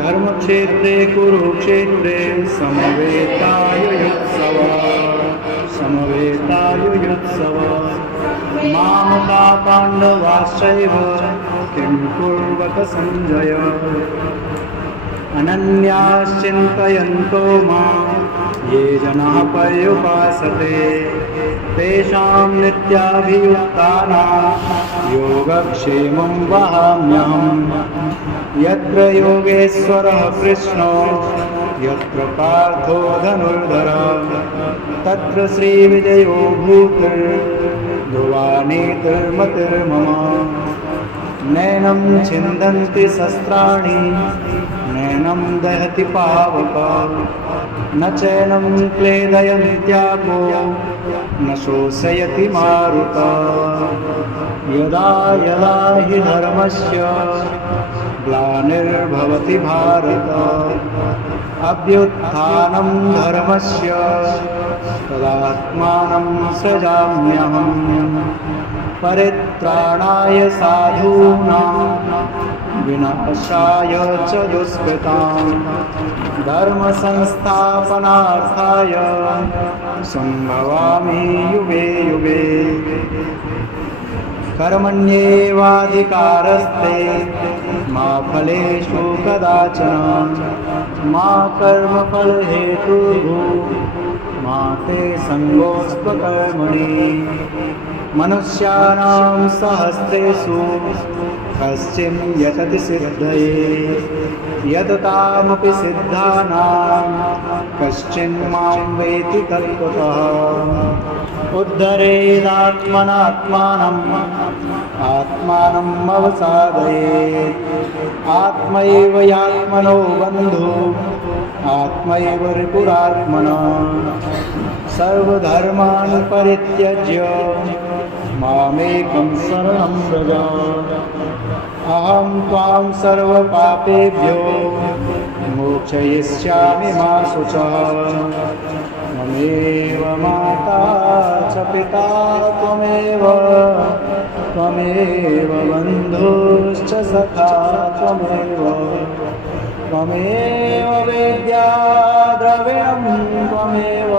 धर्मक्षेत्रे कुरुक्षेत्रे समवेतायुयुत्सवः मामका पाण्डवाश्चैव किं कुर्वत सञ्जय अनन्याश्चिन्तयन्तो मां ये जनाः पर्युपासते तेषां नित्याभियुक्तानां योगक्षेमं वहाम्यहम् यत्र योगेश्वरः कृष्णो यत्र पार्थो धनुर्धरः तत्र श्रीविजयो भूतिर्ध्रुवानीतिर्मतिर्मम नैनं छिन्दन्ति शस्त्राणि नैनं दहति पावकः न चैनं क्लेदयन्त्यापो न शोषयति मारुतः यदा यदा हि धर्मस्य ग्लानिर्भवति भारत अभ्युत्थानं धर्मस्य तदात्मानं सृजाम्यहम् परित्राणाय साधूनां विनाशाय च दुष्कृतां धर्मसंस्थापनार्थाय सम्भवामि युगे युगे कर्मण्येवाधिकारस्ते मा फलेषु कदाचन मा कर्मफलहेतुर्भूः मा ते सङ्गोऽस्त्वकर्मणि मनुष्याणां सहस्रेषु कश्चिन् यतति सिद्धये यततामपि सिद्धानां कश्चिन् मां वेति तत्त्वतः उद्धरेदात्मनात्मानम् आत्मानम् अवसादयेत् आत्मैव यात्मनो बन्धुः आत्मैव रिपुरात्मनः सर्वधर्मान् परित्यज्य मामेकं शरणं व्रज अहं त्वां सर्वपापेभ्यो मोक्षयिष्यामि मा शुचः त्वमेव माता च पिता त्वमेव बन्धुश्च सखा त्वमेव वेद्या द्रविणं त्वमेव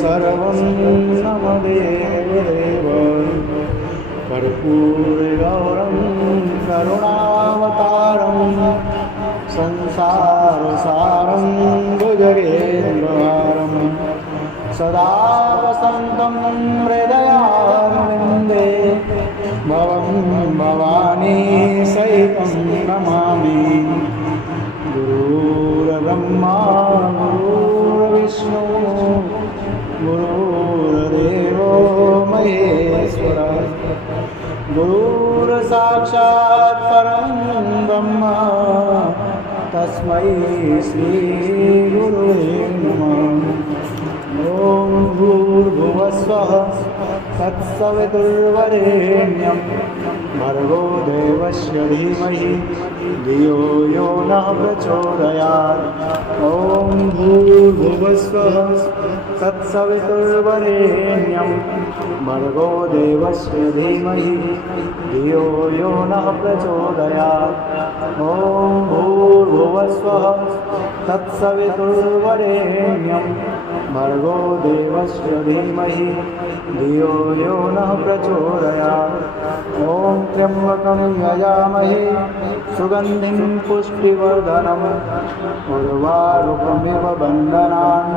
सर्वं मम देव कर्पूरगौरं करुणावतारं संसारसारं भुजगेन्द्रहारं सदा वसन्तं हृदयारविन्दे भवं भवानी सहितं नमामि गुरुर्ब्रह्मा गुरुर्विष्णु गुरुर्देवो महेश्वरः गुरुर्साक्षात् परं ब्रह्म तस्मै श्रीगुरुवे नमः ॐ भूर्भुवस्वः तत्सवितुर्वरेण्यं भर्गो देवस्य धीमहि धियो यो नः प्रचोदयात् ॐ भूर्भुवस्वः तत्सवितुर्वरेण्यं भर्गो देवस्य धीमहि धियो यो नः प्रचोदयात् ॐ भूर्भुवस्वः तत्सवितुर्वरेण्यं भर्गो देवस्य धीमहि धियो यो नः प्रचोदयात् ॐ त्र्यम्बकं यजामहे सुगन्धिं पुष्टिवर्धनम् उर्वारुकमिव बन्धनान्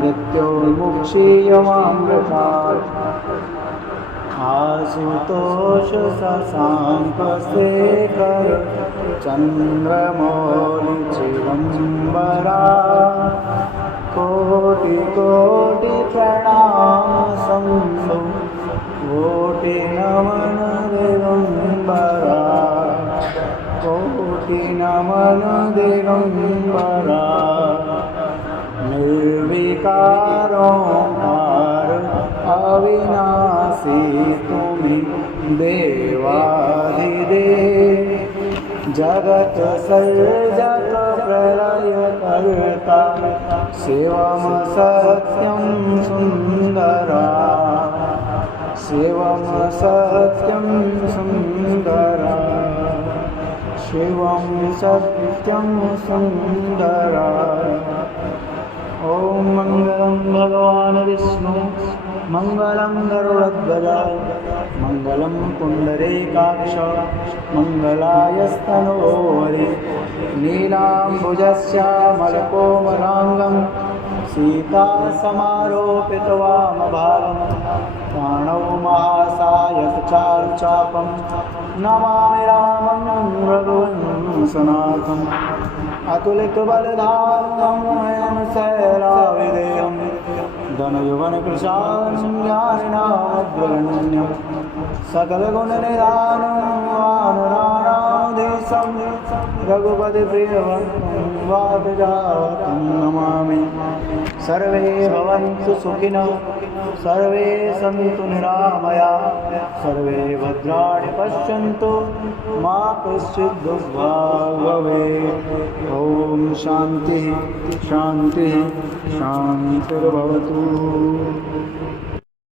मृत्योर्मुक्षीयमामृतात् आशुतोष शशाङ्कशेखर चन्द्रमौलि चिदम्बरा कोटि कोटि प्रणामं कोटि नमन दिगम्बरा कोटि नमन दिगम्बरा निर्विकारोंकार अविनाशी तुमि देवाधिदेव जगत सर्जत प्रलय कर्ता शिवम सत्यं सुंदरा शिवम सत्यं सुंदरा शिवं सत्यं सुन्दरम्। ॐ मङ्गलं भगवान् विष्णु मङ्गलं गरुडध्वज मङ्गलं पुण्डरीकाक्ष मङ्गलायस्तनोहरि नीलाम्बुजश्यामलकोमलाङ्गं सीतासमारोपितवामभागं प्राणौ महासायकचारुचापं नमामि रामं रघुवंशनाथम् अतुलितबलधामं शैलाविधेयं धनयुवनकृशानं ज्ञानिनामग्रगण्यं सकलगुणनिधानं वानराणाधीशं रघुपतिप्रियवरं वातजातं नमामि। सर्वे भवन्तु सुखिनः सर्वे सन्तु निरामयाः सर्वे भद्राणि पश्यन्तु मा कश्चित् दुःखभाग् भवेत्। ॐ शान्तिः शान्तिः शान्तिर्भवतु।